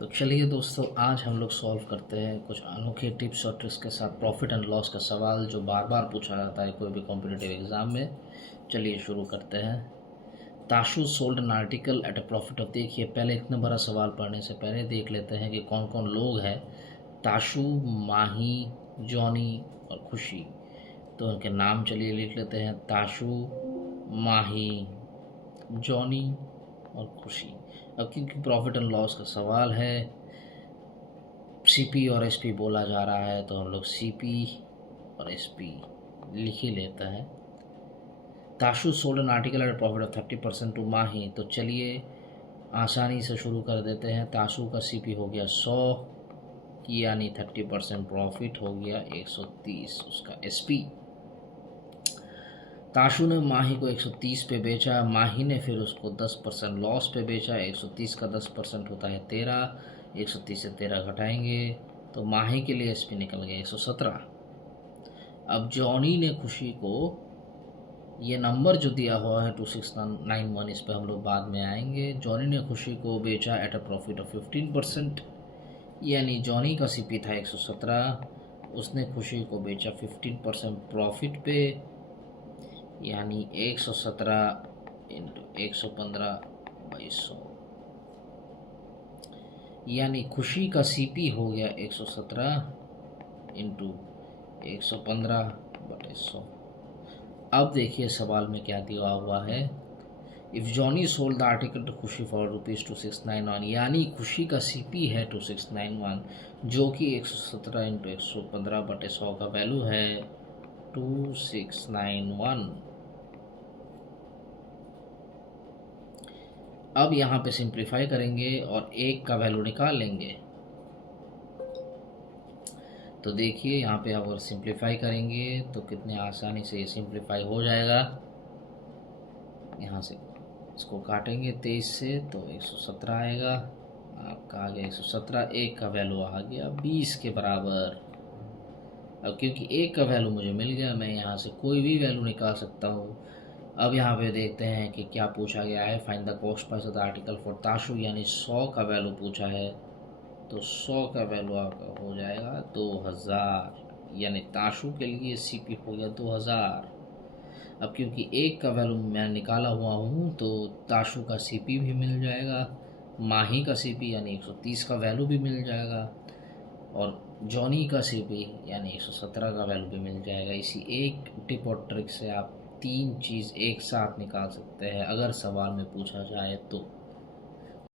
तो चलिए दोस्तों, आज हम लोग सॉल्व करते हैं कुछ अनोखे टिप्स और ट्रिक्स के साथ प्रॉफिट एंड लॉस का सवाल जो बार बार पूछा जाता है कोई भी कॉम्पिटिटिव एग्ज़ाम में। चलिए शुरू करते हैं। Tashu sold an article at a profit of, देखिए पहले इतना बड़ा सवाल पढ़ने से पहले देख लेते हैं कि कौन कौन लोग हैं। ताशु, माही, जॉनी और खुशी। तो उनके नाम चलिए लिख लेते हैं। ताशु, माही, जॉनी और खुशी। अब क्योंकि प्रॉफिट एंड लॉस का सवाल है, सीपी और एसपी बोला जा रहा है, तो हम लोग सीपी और एसपी लिख ही लेते हैं। Tashu sold an article at profit of 30% to Mahi. तो चलिए आसानी से शुरू कर देते हैं। ताशु का सीपी हो गया 100 यानी 30% प्रॉफिट हो गया 130 उसका एसपी। ताशु ने माही को 130 पे बेचा, माही ने फिर उसको 10% लॉस पे बेचा। 130 का 10% होता है 13, 130 से 13 घटाएंगे तो माही के लिए एसपी निकल गया 117। अब जॉनी ने खुशी को, ये नंबर जो दिया हुआ है 2691, इस पर हम लोग बाद में आएंगे। जॉनी ने खुशी को बेचा एट अ प्रॉफिट ऑफ 15%, यानी जॉनी का सीपी था 117, उसने खुशी को बेचा 15% प्रॉफिट पे, यानी 117 इंटू 115/100, यानी खुशी का सीपी हो गया 117 इंटू 115/100। अब देखिए सवाल में क्या दिया हुआ है। If Johnny sold the article to खुशी फॉर ₹2691, यानी खुशी का सीपी है 2691, जो कि 117 इंटू 115/100 का वैल्यू है 2691। अब यहाँ पे सिंप्लीफाई करेंगे और एक का वैल्यू निकाल लेंगे। तो देखिए यहाँ पे अगर सिंप्लीफाई करेंगे तो कितने आसानी से ये सिंप्लीफाई हो जाएगा। यहाँ से इसको काटेंगे 23 से तो 117 आएगा, आपका आ गया 117। एक का वैल्यू आ गया 20 के बराबर। अब क्योंकि एक का वैल्यू मुझे मिल गया, मैं यहाँ से कोई भी वैल्यू निकाल सकता हूँ। अब यहाँ पे देखते हैं कि क्या पूछा गया है। Find the cost price of the article for Tashu, यानी 100 का वैल्यू पूछा है, तो 100 का वैल्यू आपका हो जाएगा 2000, यानी ताशु के लिए सीपी हो गया 2000। अब क्योंकि एक का वैल्यू मैं निकाला हुआ हूँ तो ताशु का सीपी भी मिल जाएगा, माही का सीपी यानी 130 का वैल्यू भी मिल जाएगा, और जॉनी का सीपी यानी 117 का वैल्यू भी मिल जाएगा। इसी एक टिप और ट्रिक से आप तीन चीज़ एक साथ निकाल सकते हैं अगर सवाल में पूछा जाए तो।